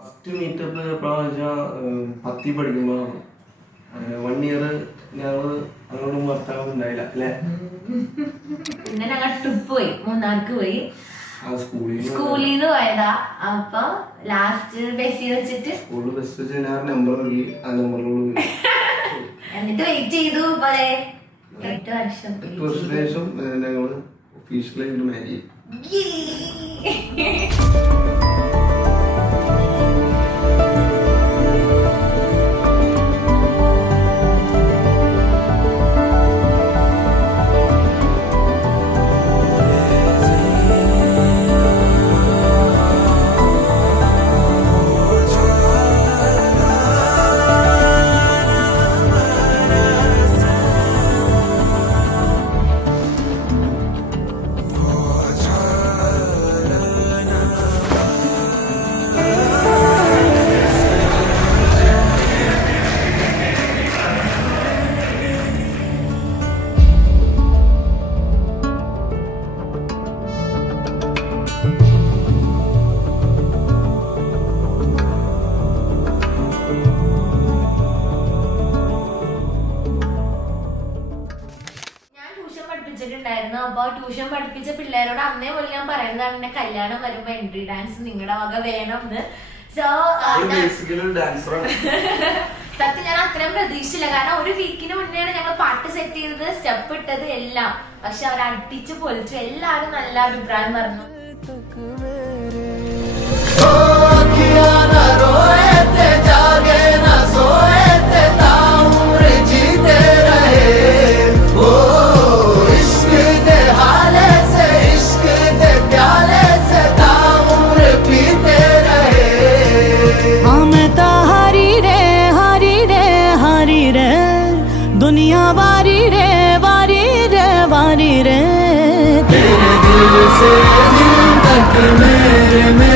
First meetup എപ്പോഴാന്ന് വെച്ചാൽ 10th പഠിക്കുമ്പോഴാണ്. 1 year ഞങ്ങൾ അങ്ങോട്ടും ഭർത്താവും ഉണ്ടായില്ല അല്ലേ. പിന്നെ ഞങ്ങൾ ട്രിപ്പ് പോയി, മൂന്നാർക്ക് പോയി. സ്കൂളിൽ നിന്ന് പോയതാ. അപ്പൊ ലാസ്റ്റ് ബസ്സിൽ വെച്ചിട്ട് സ്കൂളിൽ ബസ് വെച്ച് ഞാൻ നമ്പർ നൽകി, ആ നമ്പറിലോട് എന്നിട്ട് വെയിറ്റ് ചെയ്തു. 8 വർഷത്തിന് ശേഷം ഞങ്ങൾ ഒഫീഷ്യലായിട്ട് മാരി. അപ്പൊ ട്യൂഷൻ പഠിപ്പിച്ച പിള്ളേരോട് അന്നേ പോലെ ഞാൻ പറയുന്നതാണ്, എന്നെ കല്യാണം വരുമ്പോ എൻട്രി ഡാൻസ് നിങ്ങളുടെ വക വേണം എന്ന്. സോ സത്യം ഞാൻ അത്രയും പ്രതീക്ഷിച്ചില്ല. കാരണം ഒരു വീക്കിന് മുന്നെയാണ് ഞങ്ങൾ പാട്ട് സെറ്റ് ചെയ്തത്, സ്റ്റെപ്പ് ഇട്ടത് എല്ലാം. പക്ഷെ അവർ അടിച്ചു പൊളിച്ചു. എല്ലാവരും നല്ല അഭിപ്രായം പറഞ്ഞു. दुनिया वारी रे वारी रे वारी रे, तेरे दिल से दिल तक मेरे में